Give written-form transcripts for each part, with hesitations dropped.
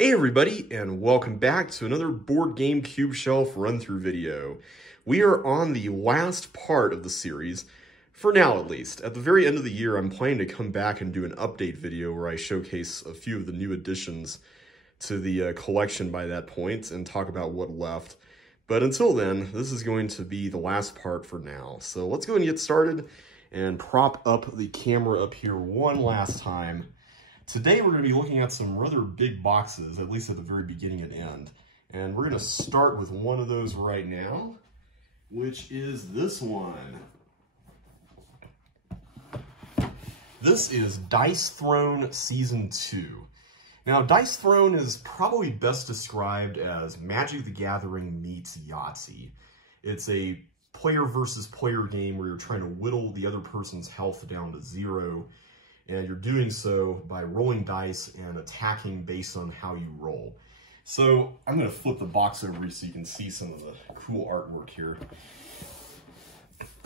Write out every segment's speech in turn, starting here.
Hey everybody, and welcome back to another Board Game Cube Shelf run-through video. We are on the last part of the series, for now at least. At the very end of the year, I'm planning to come back and do an update video where I showcase a few of the new additions to the collection by that point and talk about what left. But until then, this is going to be the last part for now. So let's go and get started and prop up the camera up here one last time. Today we're going to be looking at some rather big boxes, at least at the very beginning and end. And we're going to start with one of those right now, which is this one. This is Dice Throne Season 2. Now, Dice Throne is probably best described as Magic the Gathering meets Yahtzee. It's a player versus player game where you're trying to whittle the other person's health down to 0. And you're doing so by rolling dice and attacking based on how you roll. So I'm going to flip the box over so you can see some of the cool artwork here.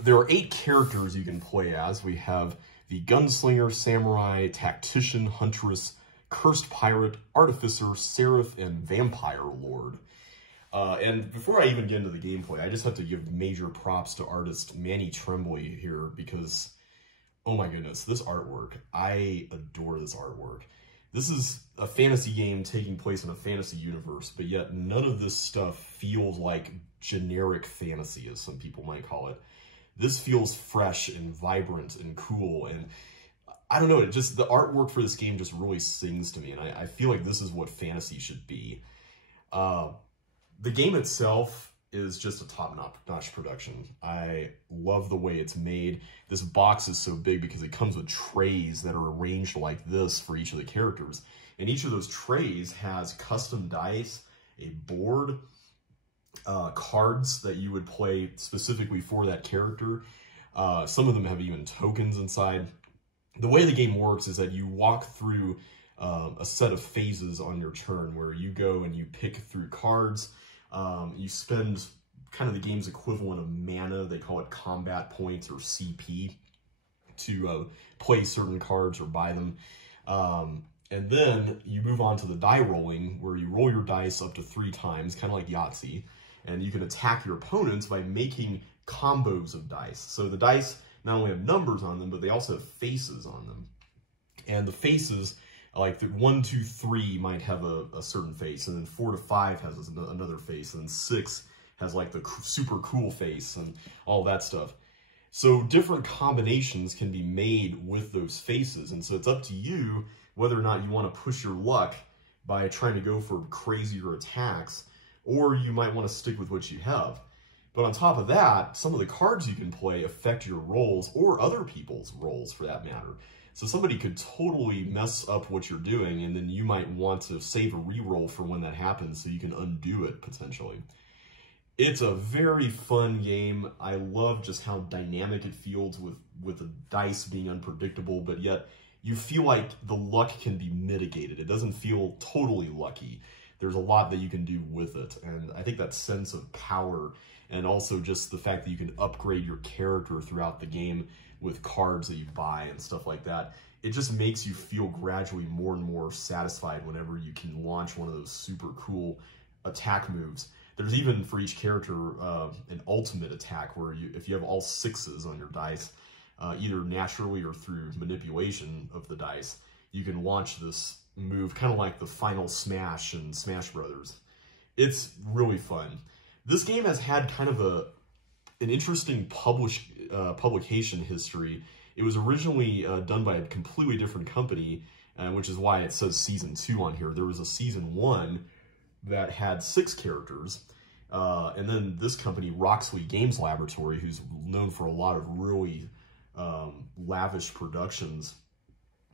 There are 8 characters you can play as. We have the Gunslinger, Samurai, Tactician, Huntress, Cursed Pirate, Artificer, Seraph, and Vampire Lord. And before I even get into the gameplay, I just have to give major props to artist Manny Tremblay here because, oh my goodness, this artwork. I adore this artwork. This is a fantasy game taking place in a fantasy universe, but yet none of this stuff feels like generic fantasy, as some people might call it. This feels fresh and vibrant and cool, and I don't know, the artwork for this game just really sings to me, and I feel like this is what fantasy should be. The game itself is just a top-notch production. I love the way it's made. This box is so big because it comes with trays that are arranged like this for each of the characters. And each of those trays has custom dice, a board, cards that you would play specifically for that character. Some of them have even tokens inside. The way the game works is that you walk through a set of phases on your turn where you go and you pick through cards. You spend kind of the game's equivalent of mana, they call it combat points or CP, to play certain cards or buy them. And then you move on to the die rolling, where you roll your dice up to 3 times, kind of like Yahtzee, and you can attack your opponents by making combos of dice. So the dice not only have numbers on them, but they also have faces on them. And the faces, like the 1, 2, 3 might have a certain face, and then 4 to 5 has another face, and 6 has like the super cool face and all that stuff. So different combinations can be made with those faces, and so it's up to you whether or not you want to push your luck by trying to go for crazier attacks, or you might want to stick with what you have. But on top of that, some of the cards you can play affect your rolls, or other people's rolls for that matter. So somebody could totally mess up what you're doing, and then you might want to save a reroll for when that happens so you can undo it, potentially. It's a very fun game. I love just how dynamic it feels with the dice being unpredictable, but yet you feel like the luck can be mitigated. It doesn't feel totally lucky. There's a lot that you can do with it, and I think that sense of power, and also just the fact that you can upgrade your character throughout the game with cards that you buy and stuff like that, it just makes you feel gradually more and more satisfied whenever you can launch one of those super cool attack moves. There's even, for each character, an ultimate attack where if you have all 6s on your dice, either naturally or through manipulation of the dice, you can launch this move kind of like the final smash in Smash Brothers. It's really fun. This game has had kind of an interesting publication history. It was originally done by a completely different company, which is why it says Season 2 on here. There was a Season 1 that had 6 characters, and then this company, Roxley Games Laboratory, who's known for a lot of really lavish productions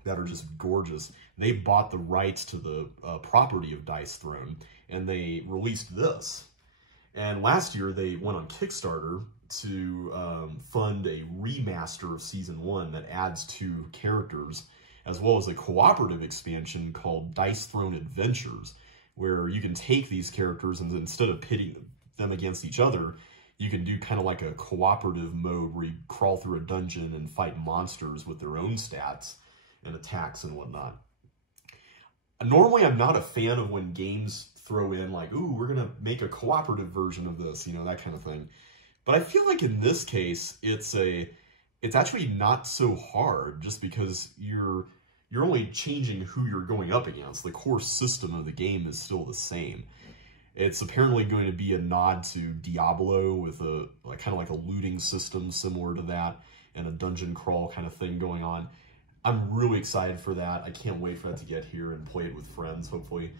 that are just gorgeous, they bought the rights to the property of Dice Throne, and they released this. And last year, they went on Kickstarter to fund a remaster of Season 1 that adds 2 characters, as well as a cooperative expansion called Dice Throne Adventures, where you can take these characters and instead of pitting them against each other, you can do kind of like a cooperative mode where you crawl through a dungeon and fight monsters with their own stats and attacks and whatnot. Normally, I'm not a fan of when games throw in like, ooh, we're going to make a cooperative version of this, you know, that kind of thing. But I feel like in this case, it's actually not so hard just because you're only changing who you're going up against. The core system of the game is still the same. It's apparently going to be a nod to Diablo with a kind of like a looting system similar to that and a dungeon crawl kind of thing going on. I'm really excited for that. I can't wait for that to get here and play it with friends, hopefully.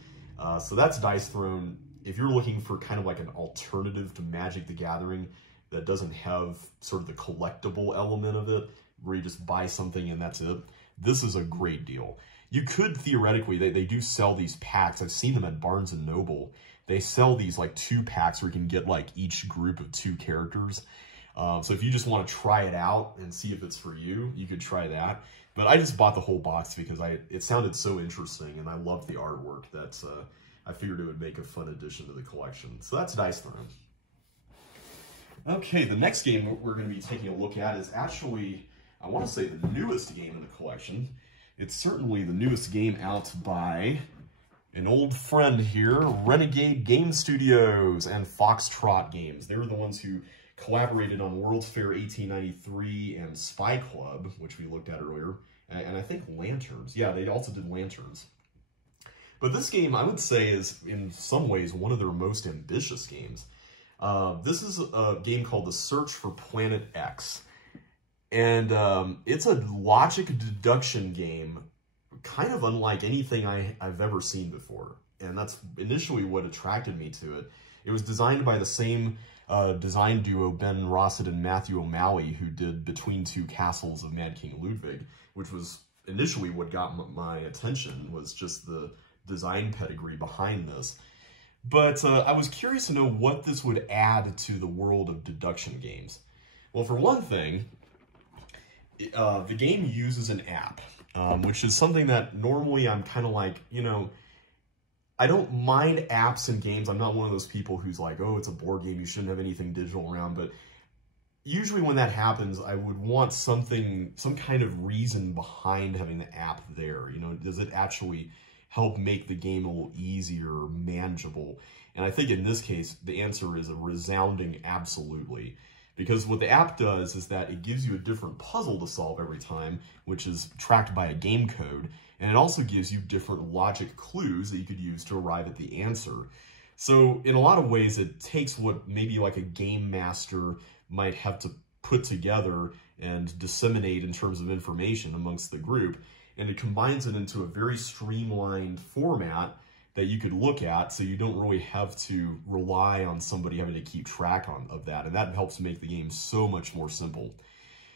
So that's Dice Throne. If you're looking for kind of like an alternative to Magic the Gathering that doesn't have sort of the collectible element of it, where you just buy something and that's it, this is a great deal. You could theoretically, they do sell these packs. I've seen them at Barnes & Noble. They sell these like 2 packs where you can get like each group of 2 characters. So if you just want to try it out and see if it's for you, you could try that. But I just bought the whole box because it sounded so interesting and I loved the artwork that I figured it would make a fun addition to the collection. So that's Dice Throne. Okay, the next game we're going to be taking a look at is actually, I want to say, the newest game in the collection. It's certainly the newest game out by an old friend here, Renegade Game Studios and Foxtrot Games. They were the ones who collaborated on World's Fair 1893 and Spy Club, which we looked at earlier, and I think Lanterns. Yeah, they also did Lanterns. But this game, I would say, is in some ways one of their most ambitious games. This is a game called The Search for Planet X. And it's a logic deduction game, kind of unlike anything I've ever seen before. And that's initially what attracted me to it. It was designed by the same design duo, Ben Rossett and Matthew O'Malley, who did Between Two Castles of Mad King Ludwig, which was initially what got my attention, was just the design pedigree behind this. But I was curious to know what this would add to the world of deduction games. Well, for one thing, the game uses an app, which is something that normally I'm kind of like, you know, I don't mind apps in games. I'm not one of those people who's like, oh, it's a board game, you shouldn't have anything digital around. But usually when that happens, I would want some kind of reason behind having the app there. You know, does it actually help make the game a little easier, manageable? And I think in this case, the answer is a resounding absolutely. Because what the app does is that it gives you a different puzzle to solve every time, which is tracked by a game code, and it also gives you different logic clues that you could use to arrive at the answer. So in a lot of ways, it takes what maybe like a game master might have to put together and disseminate in terms of information amongst the group, and it combines it into a very streamlined format that you could look at, so you don't really have to rely on somebody having to keep track of that, and that helps make the game so much more simple.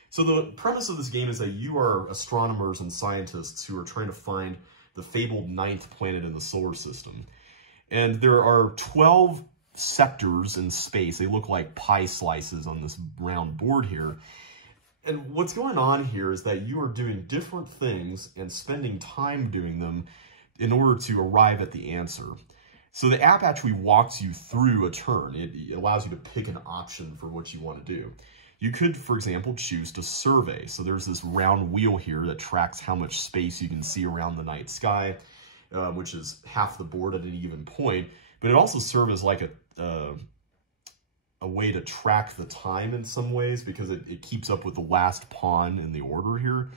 So the premise of this game is that you are astronomers and scientists who are trying to find the fabled 9th planet in the solar system. And there are 12 sectors in space. They look like pie slices on this round board here. And what's going on here is that you are doing different things and spending time doing them in order to arrive at the answer. So the app actually walks you through a turn. It allows you to pick an option for what you want to do. You could, for example, choose to survey. So there's this round wheel here that tracks how much space you can see around the night sky, which is half the board at any given point. But it also serves as like a way to track the time in some ways, because it keeps up with the last pawn in the order here.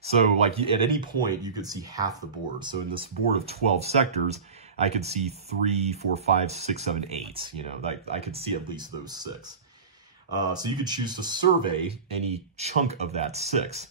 So like at any point, you could see half the board. So in this board of 12 sectors, I could see 3, 4, 5, 6, 7, 8. You know, like I could see at least those 6. So you could choose to survey any chunk of that 6.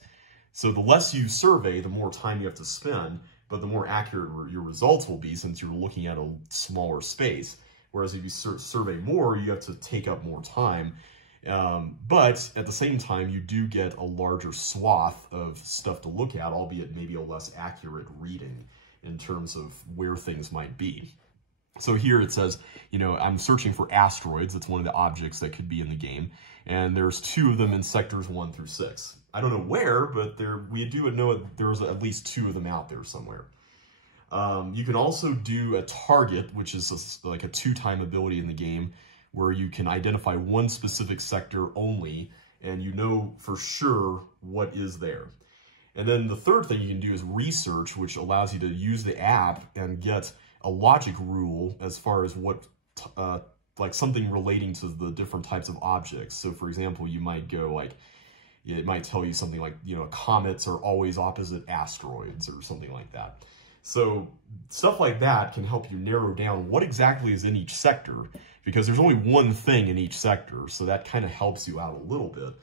So the less you survey, the more time you have to spend, but the more accurate your results will be since you're looking at a smaller space. Whereas if you survey more, you have to take up more time. But at the same time, you do get a larger swath of stuff to look at, albeit maybe a less accurate reading in terms of where things might be. So here it says, you know, I'm searching for asteroids. It's one of the objects that could be in the game. And there's 2 of them in sectors 1 through 6. I don't know where, but we do know there's at least 2 of them out there somewhere. You can also do a target, which is like a 2-time ability in the game, where you can identify one specific sector only, and you know for sure what is there. And then the third thing you can do is research, which allows you to use the app and get a logic rule as far as what, like something relating to the different types of objects. So for example, you might go like, it might tell you something like, you know, comets are always opposite asteroids or something like that. So stuff like that can help you narrow down what exactly is in each sector, because there's only one thing in each sector. So that kind of helps you out a little bit.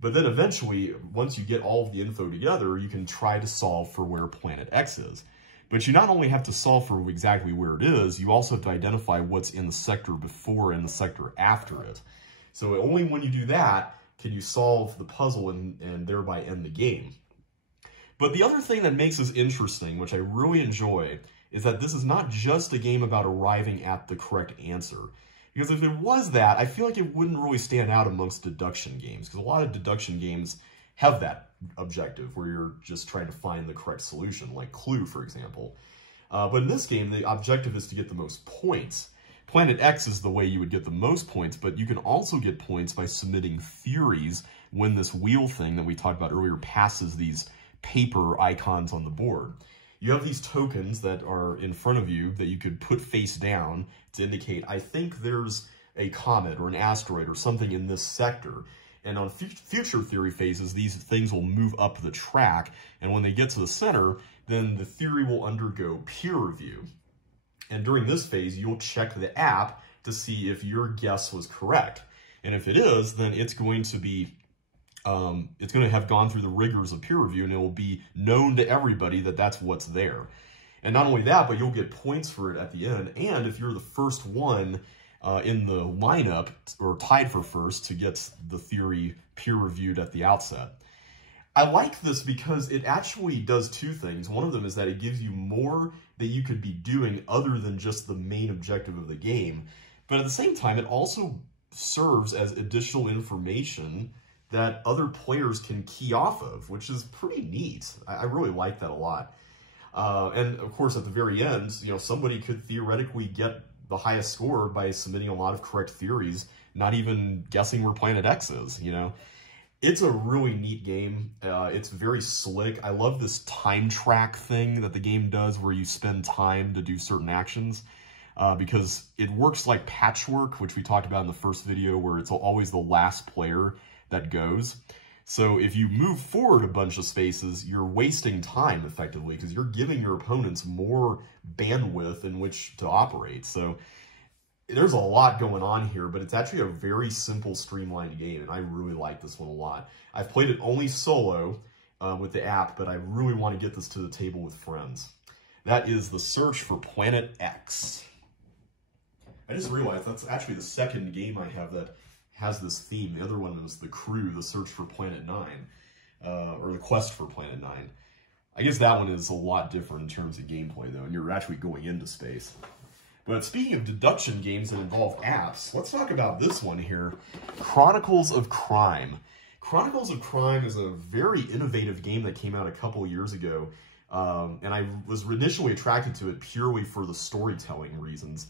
But then eventually, once you get all of the info together, you can try to solve for where planet X is. But you not only have to solve for exactly where it is, you also have to identify what's in the sector before and the sector after it. So only when you do that can you solve the puzzle and thereby end the game. But the other thing that makes this interesting, which I really enjoy, is that this is not just a game about arriving at the correct answer. Because if it was that, I feel like it wouldn't really stand out amongst deduction games, because a lot of deduction games have that objective where you're just trying to find the correct solution, like Clue, for example. But in this game, the objective is to get the most points. Planet X is the way you would get the most points, but you can also get points by submitting theories when this wheel thing that we talked about earlier passes these paper icons on the board. You have these tokens that are in front of you that you could put face down to indicate, I think there's a comet or an asteroid or something in this sector. And on future theory phases, these things will move up the track. And when they get to the center, then the theory will undergo peer review. And during this phase, you'll check the app to see if your guess was correct. And if it is, then it's going to be it's going to have gone through the rigors of peer review, and it will be known to everybody that that's what's there. And not only that, but you'll get points for it at the end. And if you're the first one in the lineup, or tied for first, to get the theory peer reviewed at the outset. I like this because it actually does two things. One of them is that it gives you more that you could be doing other than just the main objective of the game. But at the same time, it also serves as additional information that other players can key off of, which is pretty neat. I really like that a lot. And of course, at the very end, you know, somebody could theoretically get the highest score by submitting a lot of correct theories, not even guessing where Planet X is, you know. It's a really neat game. It's very slick. I love this time track thing that the game does where you spend time to do certain actions. Because it works like patchwork, which we talked about in the first video, where it's always the last player that goes. So if you move forward a bunch of spaces, you're wasting time effectively because you're giving your opponents more bandwidth in which to operate. So there's a lot going on here, but it's actually a very simple, streamlined game, and I really like this one a lot. I've played it only solo with the app, but I really want to get this to the table with friends. That is The Search for Planet X. I just realized that's actually the second game I have that has this theme. The other one was The Crew, The Search for Planet 9, or The Quest for Planet 9. I guess that one is a lot different in terms of gameplay, though, and you're actually going into space. But speaking of deduction games that involve apps, let's talk about this one here, Chronicles of Crime. Chronicles of Crime is a very innovative game that came out a couple years ago, and I was initially attracted to it purely for the storytelling reasons.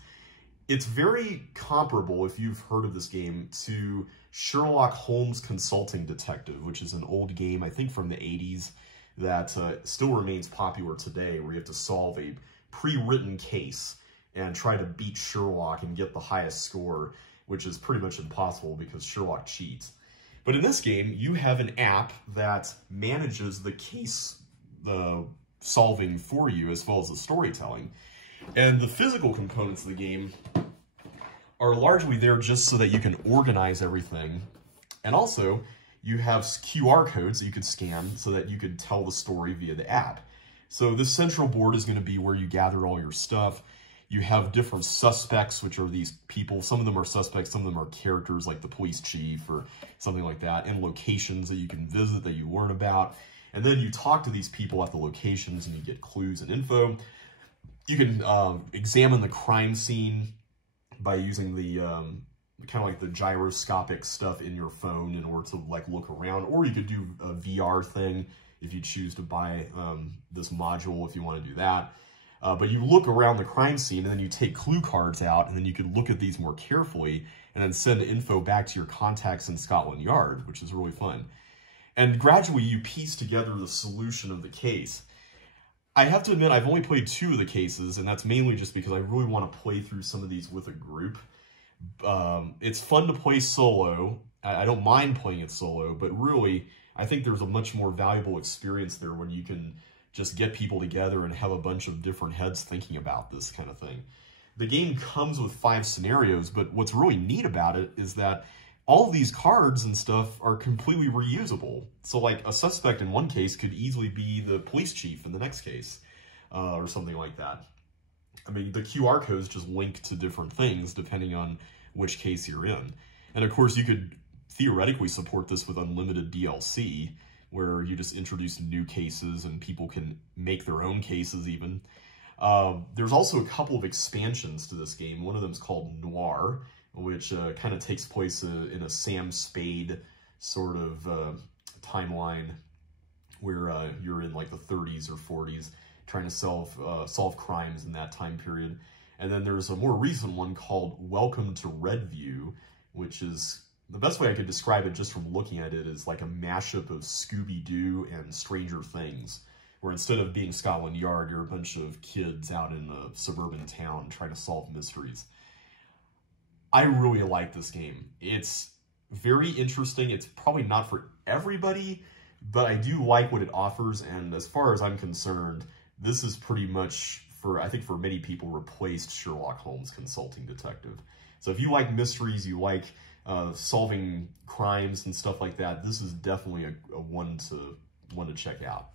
It's very comparable, if you've heard of this game, to Sherlock Holmes Consulting Detective, which is an old game, I think from the 80s, that still remains popular today, where you have to solve a pre-written case and try to beat Sherlock and get the highest score, which is pretty much impossible because Sherlock cheats. But in this game, you have an app that manages the case solving for you as well as the storytelling. And the physical components of the game are largely there just so that you can organize everything. And also, you have QR codes that you could scan so that you could tell the story via the app. So this central board is going to be where you gather all your stuff. You have different suspects, which are these people. Some of them are suspects, some of them are characters like the police chief or something like that, and locations that you can visit that you learn about. And then you talk to these people at the locations and you get clues and info. You can examine the crime scene by using the kind of like the gyroscopic stuff in your phone in order to like look around, or you could do a VR thing if you choose to buy this module if you want to do that. But you look around the crime scene and then you take clue cards out, and then you could look at these more carefully and then send info back to your contacts in Scotland Yard, which is really fun. And gradually you piece together the solution of the case. I have to admit, I've only played 2 of the cases, and that's mainly just because I really want to play through some of these with a group. It's fun to play solo. I don't mind playing it solo, but really, I think there's a much more valuable experience there when you can just get people together and have a bunch of different heads thinking about this kind of thing. The game comes with 5 scenarios, but what's really neat about it is that all of these cards and stuff are completely reusable. So like a suspect in one case could easily be the police chief in the next case, or something like that. I mean, the QR codes just link to different things depending on which case you're in. And of course, you could theoretically support this with unlimited DLC, where you just introduce new cases and people can make their own cases even. There's also a couple of expansions to this game. One of them is called Noir, which kind of takes place in a Sam Spade sort of timeline where you're in like the 30s or 40s trying to solve crimes in that time period. And then there's a more recent one called Welcome to Redview, which is, the best way I could describe it just from looking at it is like a mashup of Scooby-Doo and Stranger Things, where instead of being Scotland Yard, you're a bunch of kids out in a suburban town trying to solve mysteries. I really like this game. It's very interesting. It's probably not for everybody, but I do like what it offers, and as far as I'm concerned, this is pretty much, I think for many people, replaced Sherlock Holmes Consulting Detective. So if you like mysteries, you like solving crimes and stuff like that, this is definitely a one to check out.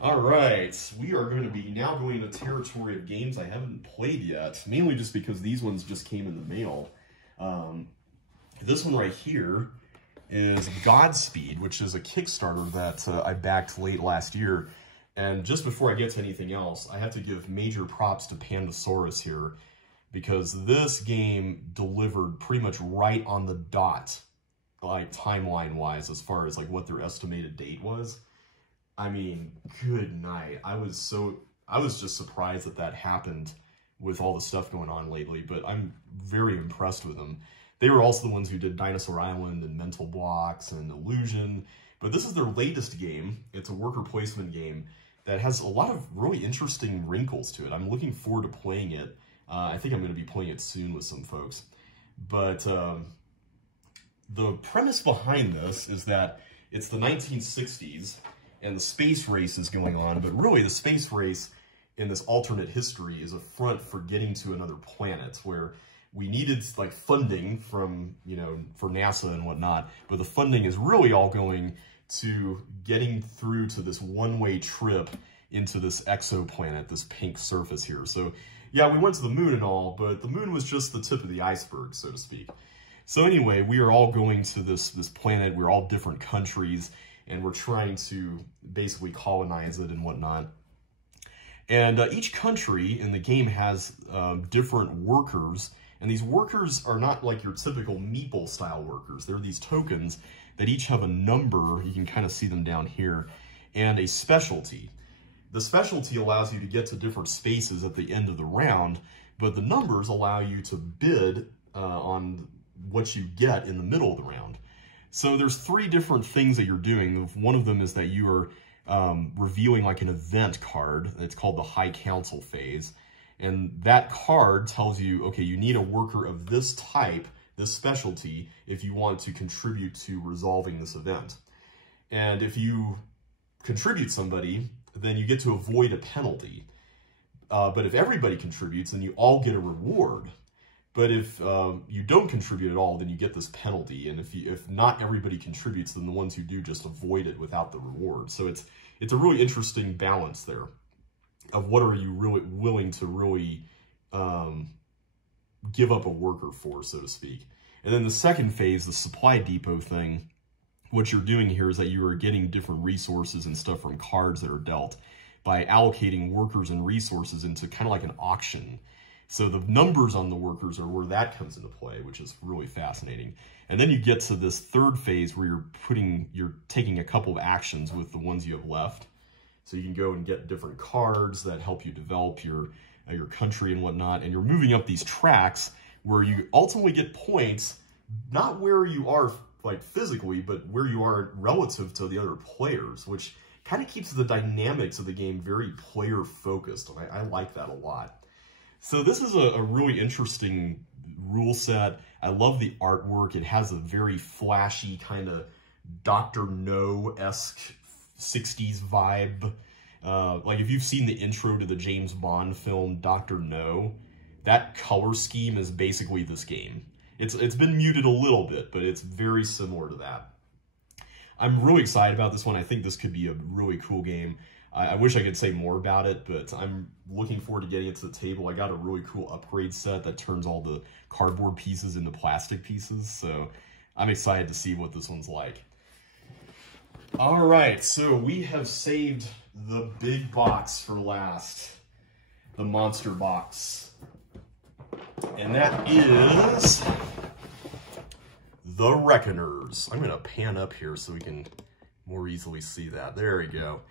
All right, we are going to be now going into territory of games I haven't played yet, mainly just because these ones just came in the mail. This one right here is Godspeed, which is a Kickstarter that I backed late last year. And just before I get to anything else, I have to give major props to Pandasaurus here, because this game delivered pretty much right on the dot, like timeline-wise, as far as like what their estimated date was. I mean, good night. I was just surprised that that happened with all the stuff going on lately, but I'm very impressed with them. They were also the ones who did Dinosaur Island and Mental Blocks and Illusion, but this is their latest game. It's a worker placement game that has a lot of really interesting wrinkles to it. I'm looking forward to playing it. I think I'm going to be playing it soon with some folks. But the premise behind this is that it's the 1960s, and the space race is going on, but really the space race in this alternate history is a front for getting to another planet, where we needed like funding from, for NASA and whatnot, but the funding is really all going to getting through to this one-way trip into this exoplanet, this pink surface here. So yeah, we went to the moon and all, but the moon was just the tip of the iceberg, so to speak. So anyway, we are all going to this planet. We're all different countries, and we're trying to basically colonize it and whatnot. And each country in the game has different workers, and these workers are not like your typical meeple-style workers. They're these tokens that each have a number, you can kind of see them down here, and a specialty. The specialty allows you to get to different spaces at the end of the round, but the numbers allow you to bid on what you get in the middle of the round. So there's 3 different things that you're doing. One of them is that you are revealing like an event card. It's called the High Council phase. And that card tells you, okay, you need a worker of this type, this specialty, if you want to contribute to resolving this event. And if you contribute somebody, then you get to avoid a penalty. But if everybody contributes, then you all get a reward. But if you don't contribute at all, then you get this penalty. And if not everybody contributes, then the ones who do just avoid it without the reward. So it's a really interesting balance there of what are you really willing to really give up a worker for, so to speak. And then the second phase, the supply depot thing, what you're doing here is that you are getting different resources and stuff from cards that are dealt by allocating workers and resources into kind of like an auction. So the numbers on the workers are where that comes into play, which is really fascinating. And then you get to this third phase where you're taking a couple of actions with the ones you have left. So you can go and get different cards that help you develop your country and whatnot. And you're moving up these tracks where you ultimately get points, not where you are like physically, but where you are relative to the other players, which kind of keeps the dynamics of the game very player focused. And I like that a lot. So this is a really interesting rule set. I love the artwork. It has a very flashy kind of Dr. No-esque 60s vibe. Like if you've seen the intro to the James Bond film Dr. No, that color scheme is basically this game. It's been muted a little bit, but it's very similar to that. I'm really excited about this one. I think this could be a really cool game. I wish I could say more about it, but I'm looking forward to getting it to the table. I got a really cool upgrade set that turns all the cardboard pieces into plastic pieces, so I'm excited to see what this one's like. All right, so we have saved the big box for last, the monster box. And that is the Reckoners. I'm going to pan up here so we can more easily see that. There we go.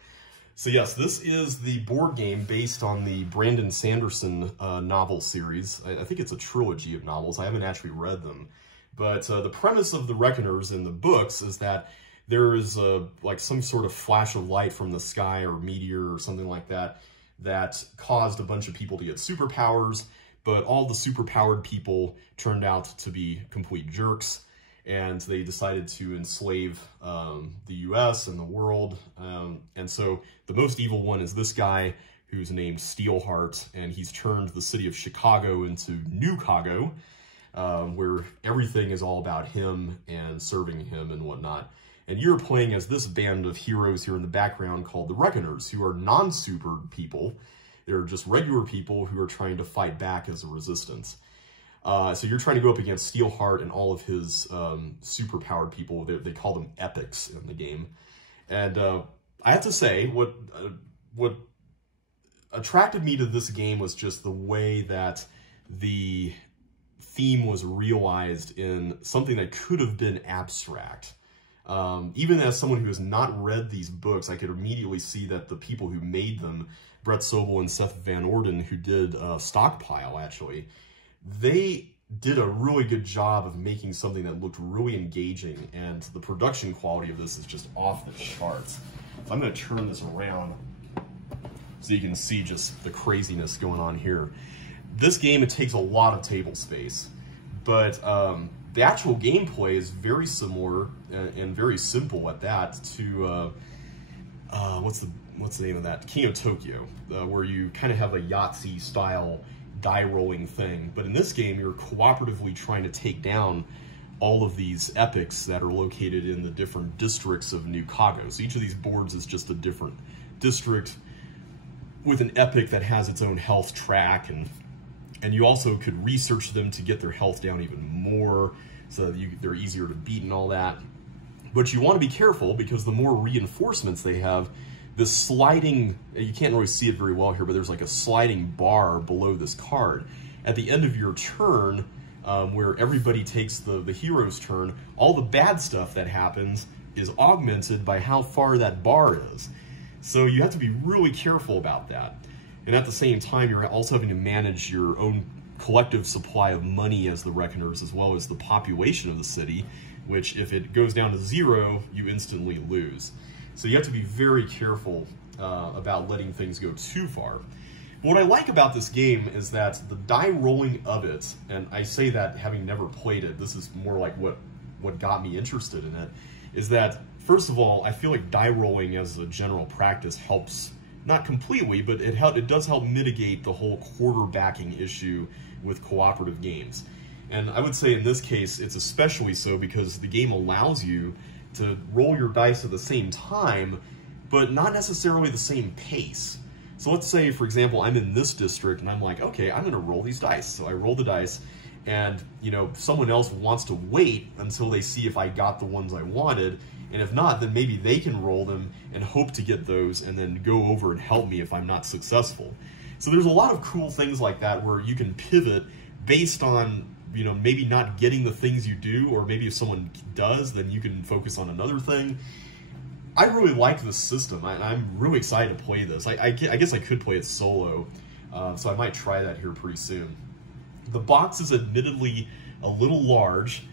So yes, this is the board game based on the Brandon Sanderson novel series. I think it's a trilogy of novels. I haven't actually read them. But the premise of the Reckoners in the books is that there is like some sort of flash of light from the sky or meteor or something like that that caused a bunch of people to get superpowers, but all the superpowered people turned out to be complete jerks, and they decided to enslave the US and the world. And so the most evil one is this guy who's named Steelheart, and he's turned the city of Chicago into New Chicago, where everything is all about him and serving him and whatnot. And you're playing as this band of heroes here in the background called the Reckoners, who are non-super people. They're just regular people who are trying to fight back as a resistance. So you're trying to go up against Steelheart and all of his superpowered people. They call them epics in the game. And I have to say, what attracted me to this game was just the way that the theme was realized in something that could have been abstract. Even as someone who has not read these books, I could immediately see that the people who made them, Brett Sobel and Seth Van Orden, who did Stockpile, actually, they did a really good job of making something that looked really engaging, and the production quality of this is just off the charts. So I'm going to turn this around so you can see just the craziness going on here. This game, it takes a lot of table space, but the actual gameplay is very similar and very simple at that to, what's the name of that? King of Tokyo, where you kind of have a Yahtzee style die rolling thing. But in this game, you're cooperatively trying to take down all of these epics that are located in the different districts of New Chicago. So each of these boards is just a different district with an epic that has its own health track, and you also could research them to get their health down even more, so they're easier to beat and all that. But you want to be careful, because the more reinforcements they have, this sliding, you can't really see it very well here, but there's like a sliding bar below this card. At the end of your turn, where everybody takes the hero's turn, all the bad stuff that happens is augmented by how far that bar is. So you have to be really careful about that. And at the same time, you're also having to manage your own collective supply of money as the Reckoners, as well as the population of the city, which if it goes down to 0, you instantly lose. So you have to be very careful about letting things go too far. But what I like about this game is that the die rolling of it, and I say that having never played it, this is more like what got me interested in it, is that, first of all, I feel like die rolling as a general practice helps, not completely, but it does help mitigate the whole quarterbacking issue with cooperative games. And I would say in this case, it's especially so because the game allows you to roll your dice at the same time, but not necessarily the same pace. So let's say, for example, I'm in this district and I'm like, okay, I'm gonna roll these dice. So I roll the dice, and someone else wants to wait until they see if I got the ones I wanted, and if not, then maybe they can roll them and hope to get those and then go over and help me if I'm not successful. So there's a lot of cool things like that where you can pivot based on maybe not getting the things you do, or maybe if someone does, then you can focus on another thing. I really like this system. I'm really excited to play this. I guess I could play it solo, so I might try that here pretty soon. The box is admittedly a little large,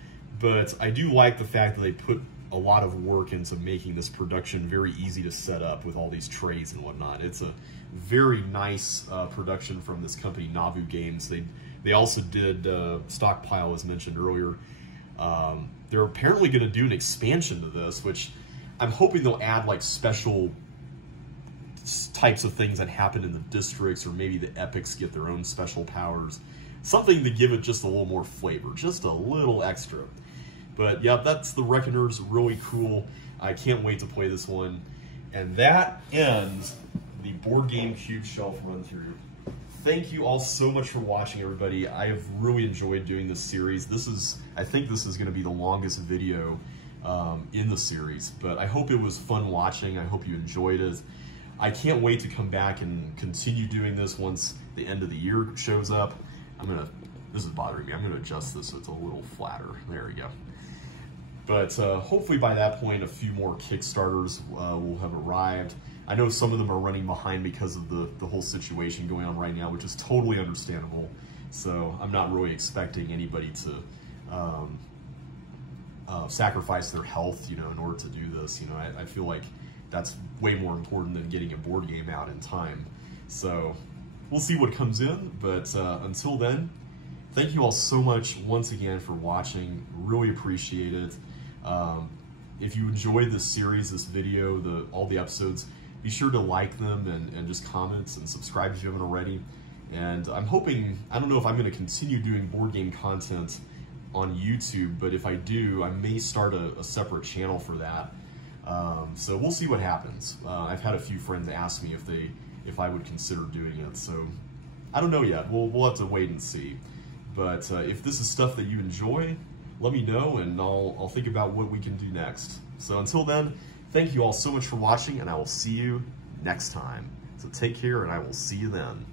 but I do like the fact that they put a lot of work into making this production very easy to set up with all these trays and whatnot. It's a very nice production from this company, Navu Games. They also did Stockpile, as mentioned earlier. They're apparently going to do an expansion to this, which I'm hoping they'll add like special types of things that happen in the districts, or maybe the epics get their own special powers. Something to give it just a little more flavor, just a little extra. But yeah, that's the Reckoners, really cool. I can't wait to play this one. And that ends the Board Game Cube shelf run through. Thank you all so much for watching, everybody. I have really enjoyed doing this series. I think this is going to be the longest video in the series, but I hope it was fun watching. I hope you enjoyed it. I can't wait to come back and continue doing this once the end of the year shows up. This is bothering me. I'm gonna adjust this so it's a little flatter. There we go. But hopefully by that point, a few more Kickstarters will have arrived. I know some of them are running behind because of the whole situation going on right now, which is totally understandable. So I'm not really expecting anybody to sacrifice their health, in order to do this. I feel like that's way more important than getting a board game out in time. So we'll see what comes in, but until then, thank you all so much once again for watching. Really appreciate it. If you enjoyed this series, this video, all the episodes, be sure to like them and just comment and subscribe if you haven't already. And I'm hoping, I don't know if I'm going to continue doing board game content on YouTube, but if I do, I may start a separate channel for that. So we'll see what happens. I've had a few friends ask me if I would consider doing it, so I don't know yet. We'll have to wait and see. But if this is stuff that you enjoy, let me know, and I'll think about what we can do next. So until then, thank you all so much for watching, and I will see you next time. So take care, and I will see you then.